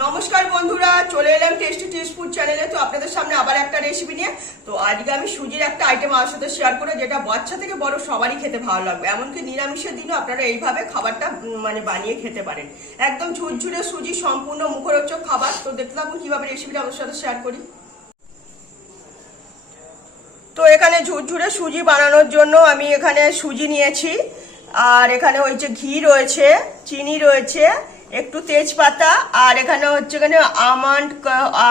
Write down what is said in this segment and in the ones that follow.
নমস্কার বন্ধুরা, চলে এলাম টেস্টি টেস্ট ফুড চ্যানেলে। তো আপনাদের সামনে আবার একটা রেসিপি নিয়ে। তো আজকে আমি সুজির একটা আইটেম আমার সাথে শেয়ার করে, যেটা বাচ্চা থেকে বড় সবারই খেতে ভালো লাগবে। এমনকি নিরামিষের দিনও আপনারা এইভাবে খাবারটা বানিয়ে খেতে পারেন। একদম ঝুরঝুরে সুজি, সম্পূর্ণ মুখরোচক খাবার। তো দেখতে থাকুন কিভাবে রেসিপিটা আপনাদের সাথে শেয়ার করি। তো এখানে ঝুরঝুরে সুজি বানানোর জন্য আমি এখানে সুজি নিয়েছি, আর এখানে হচ্ছে ঘি রয়েছে, চিনি রয়েছে, একটু তেজপাতা, আর এখানে হচ্ছে আমন্ড,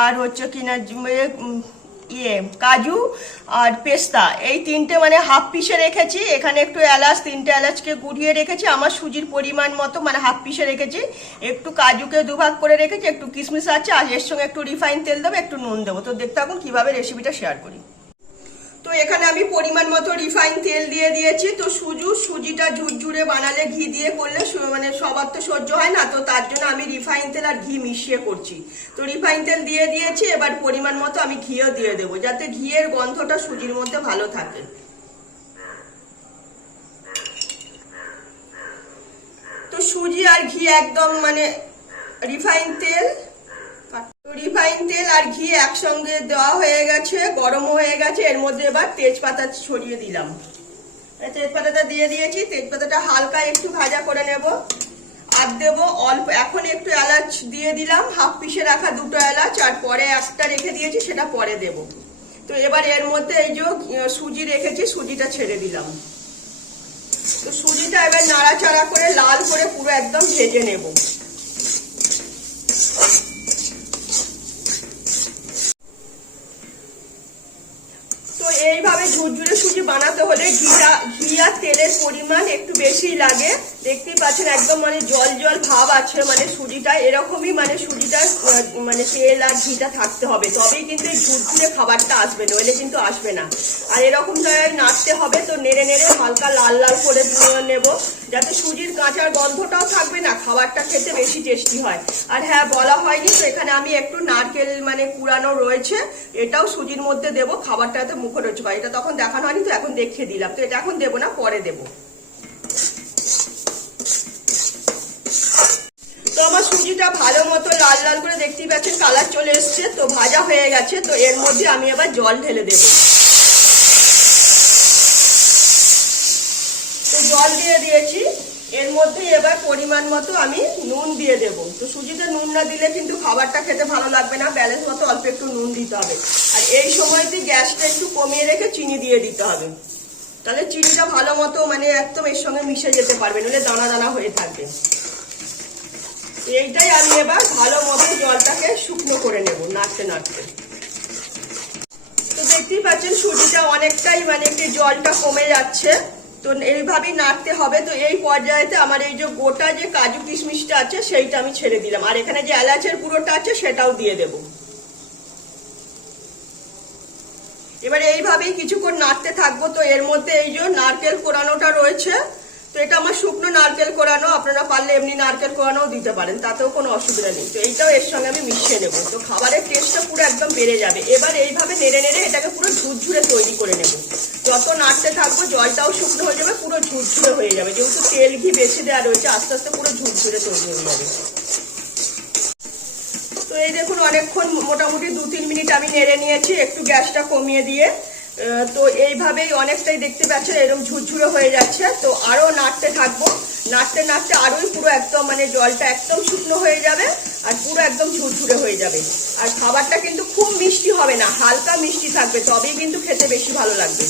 আর হচ্ছে কিনা কাজু আর পেস্তা, এই তিনটে হাফ পিসে রেখেছি। এখানে একটু এলাচ, তিনটে এলাচকে গুঁড়িয়ে রেখেছি আমার সুজির পরিমাণ মতো, হাফ পিসে রেখেছি। একটু কাজুকে দুভাগ করে রেখেছি, একটু কিশমিশ আছে, আর এর সঙ্গে একটু রিফাইন তেল দেবো, একটু নুন দেবো। তো দেখতে থাকুন কিভাবে রেসিপিটা শেয়ার করি। তো এখানে আমি পরিমাণ মতো রিফাইন তেল দিয়ে দিয়েছি। তো সুজিটা ঝুরঝুরে বানালে ঘি দিয়ে করলে সবার তো সহ্য হয় না, তো তার জন্য আমি রিফাইন তেল আর ঘি মিশিয়ে করছি। তো রিফাইন তেল দিয়ে দিয়েছি, এবার পরিমাণ মতো আমি ঘিও দিয়ে দেবো, যাতে ঘিয়ের গন্ধটা সুজির মধ্যে ভালো থাকে। তো সুজি আর ঘি একদম রিফাইন তেল আর ঘি একসঙ্গে দেওয়া হয়ে গেছে, গরম হয়ে গেছে। এর মধ্যে এবার তেজপাতা ছড়িয়ে দিলাম, তেজপাতাটা দিয়ে দিয়েছি। তেজপাতাটা হালকা একটু ভাজা করে নেব। আর দেবো অল্প, এখন একটু এলাচ দিয়ে দিলাম, হাফ পিসে রাখা দুটো এলাচ, আর পরে একটা রেখে দিয়েছি, সেটা পরে দেব। তো এবার এর মধ্যে এই যে সুজি রেখেছি, সুজিটা ছেড়ে দিলাম। তো সুজিটা এবার নাড়াচাড়া করে লাল করে পুরো একদম ভেজে নেব। তো এইভাবে ঝুরঝুরে সুজি বানাতে হলে ঘি আর তেলের পরিমাণ একটু বেশি লাগে। দেখতেই পাচ্ছেন একদম জল জল ভাব আছে, সুজিটা এরকমই, সুজিটা তেল আর ঘিটা থাকতে হবে, তবেই কিন্তু এই ঝুরঝুরে খাবারটা আসবে, নইলে কিন্তু আসবে না। আর এরকম জায়গায় নাড়তে হবে। তো নেড়ে নেড়ে হালকা লাল লাল করে নেব, যাতে সুজির কাঁচার গন্ধটাও থাকবে না, খাবারটা খেতে বেশি টেস্টি হয়। আর হ্যাঁ, বলা হয়নি, তো এখানে আমি একটু নারকেল কুড়ানো রয়েছে, এটাও সুজির মধ্যে দেবো, খাবারটাতে মুখরোচক হয়। এটা তখন দেখানো হয়নি, তো এখন দেখিয়ে দিলাম। তো এটা এখন দেবো না, পরে দেবো। তো আমার সুজিটা ভালো মতো লাল লাল করে দেখতেই পাচ্ছেন কালার চলে এসছে, তো ভাজা হয়ে গেছে। তো এর মধ্যে আমি এবার জল ঢেলে দেবো। তো জল দিয়ে দিয়েছি, এর মধ্যে এবার পরিমাণ মতো আমি নুন দিয়ে দেব। তো সুজিতে নুন না দিলে কিন্তু খাবারটা খেতে ভালো লাগবে না, ব্যালেন্স মতো অল্প একটু নুন দিতে হবে। আর এই সময়তে গ্যাসটা একটু কমিয়ে রেখে চিনি দিয়ে দিতে হবে, তাহলে চিনিটা ভালো মতো একদম এর সঙ্গে মিশে যেতে পারবে, নইলে দানা দানা হয়ে থাকবে। এইটাই আমি এবার ভালো মতো জলটাকে শুকনো করে নেব, নাড়তে নাড়তে। তো দেখতেই পাচ্ছেন সুজিটা অনেকটাই একটু জলটা কমে যাচ্ছে, তো এইভাবেই নাড়তে হবে। তো এই পর্যায়েতে আমার এই যে গোটা যে কাজু কিশমিশটা আছে সেইটা আমি ছেড়ে দিলাম, আর এখানে যে এলাচের গুঁড়োটা আছে সেটাও দিয়ে দেব। এবার এইভাবেই কিছুক্ষণ নাড়তে থাকবো। তো এর মধ্যে এই যে নারকেল কোরানোটা রয়েছে, তো এটা আমার শুকনো নারকেল কোরানো, আপনারা পারলে এমনি নারকেল কোরানোও দিতে পারেন, তাতেও কোনো অসুবিধা নেই। তো এইটাও এর সঙ্গে আমি মিশিয়ে নেব, তো খাবারের টেস্টটা পুরো একদম বেড়ে যাবে। এবার এইভাবে নেড়ে নেড়ে এটাকে পুরো ঝুরঝুরে তৈরি করে নেব। যত নাড়তে থাকবো জলটাও শুকনো হয়ে যাবে, পুরো ঝুরঝুরে হয়ে যাবে, যেহেতু তেল ঘি বেশি দেওয়া রয়েছে, আস্তে আস্তে পুরো ঝুরঝুরে তৈরি হয়ে যাবে। তো এই দেখুন অনেকক্ষণ, মোটামুটি 2-3 মিনিট আমি নেড়ে নিয়েছি, একটু গ্যাসটা কমিয়ে দিয়ে। তো এইভাবেই অনেকটাই দেখতে পাচ্ছেন এরকম ঝুরঝুরে হয়ে যাচ্ছে। তো আরো নাড়তে থাকবো, নাড়তে নাড়তে আরোই পুরো একদম জলটা একদম শুকনো হয়ে যাবে, আর পুরো একদম ঝুরঝুরে হয়ে যাবে। আর খাবারটা কিন্তু খুব মিষ্টি হবে না, হালকা মিষ্টি থাকবে, তবেই কিন্তু খেতে বেশি ভালো লাগবে।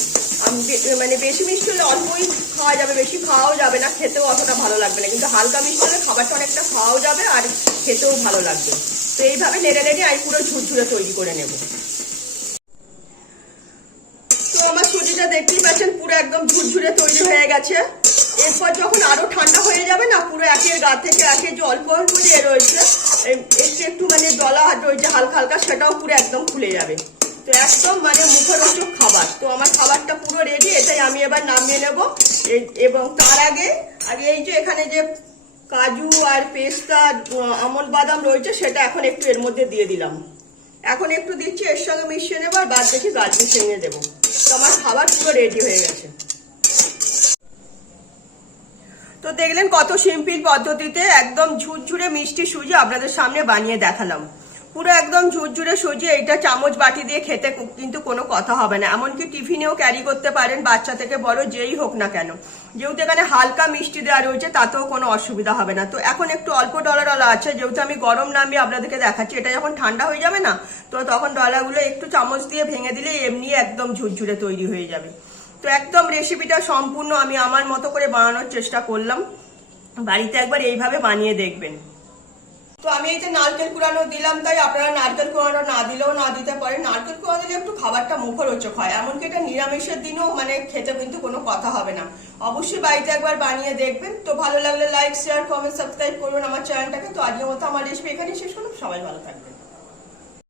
বেশি মিষ্টি হলে অল্পই খাওয়া যাবে, বেশি খাওয়াও যাবে না, খেতেও অতটা ভালো লাগবে না। কিন্তু হালকা মিষ্টি হলে খাবারটা অনেকটা খাওয়াও যাবে আর খেতেও ভালো লাগবে। তো এইভাবে নেড়ে নেড়ে আমি পুরো ঝুরঝুরে তৈরি করে নেব। তো আমার সুজিটা দেখতেই পাচ্ছেন পুরো একদম ঝুরঝুরে তৈরি হয়ে গেছে। এরপর যখন আরো ঠান্ডা হয়ে যাবে না, পুরো একের গা থেকে একে যে অল্প অল্প যে রয়েছে, একটু দলা রয়েছে হালকা হালকা, সেটাও পুরো একদম খুলে যাবে। তো একদম মুখরোচক খাবার। তো আমার খাবারটা পুরো রেডি, এটাই আমি এবার নামিয়ে নেব। এবং তার আগে এই যে এখানে যে কাজু আর পেস্তা, আমন্ড বাদাম রয়েছে, সেটা এখন একটু এর মধ্যে দিয়ে দিলাম। এখন একটু দিচ্ছি, এর সঙ্গে মিশিয়ে নেবো, আর বাদ দেখি গার্নিশ নিয়ে দেবো। তো আমার খাবার পুরো রেডি হয়ে গেছে। তো দেখলেন কত সিম্পল পদ্ধতিতে একদম ঝুরঝুরে মিষ্টি সুজি আপনাদের সামনে বানিয়ে দেখালাম। পুরো একদম ঝুরঝুরে সুজি, এইটা চামচ বাটি দিয়ে খেতে কিন্তু কোনো কথা হবে না, এমনকি টিফিনেও ক্যারি করতে পারেন, বাচ্চা থেকে বড় যেই হোক না কেন। যেহেতু এখানে হালকা মিষ্টি দেওয়া রয়েছে তাতেও কোনো অসুবিধা হবে না। তো এখন একটু অল্প ডলা ডলা আছে, যেহেতু আমি গরম নামিয়ে আপনাদেরকে দেখাচ্ছি, এটা যখন ঠান্ডা হয়ে যাবে না, তো তখন ডলাগুলো একটু চামচ দিয়ে ভেঙে দিলে এমনি একদম ঝুরঝুরে তৈরি হয়ে যাবে। তো একদম রেসিপিটা সম্পূর্ণ আমি আমার মতো করে বানানোর চেষ্টা করলাম, বাড়িতে একবার এইভাবে বানিয়ে দেখবেন। তো আমি এই যে নারকেল কুড়ানো দিলাম, তাই আপনারা নারকেল কুড়ানো না দিলেও না দিতে পারেন। নারকেল কুড়ানো দিলে একটু খাবারটা মুখরোচক হয়, এমনকি এটা নিরামিষের দিনেও মানে খেতে কিন্তু কোনো কথা হবে না। অবশ্যই বাড়িতে একবার বানিয়ে দেখবেন। তো ভালো লাগলে লাইক, শেয়ার, কমেন্ট, সাবস্ক্রাইব করবেন আমার চ্যানেলটাকে। তো আজকের মতো আমার রেসিপি এখানেই শেষ করলাম, সবাই ভালো থাকবেন।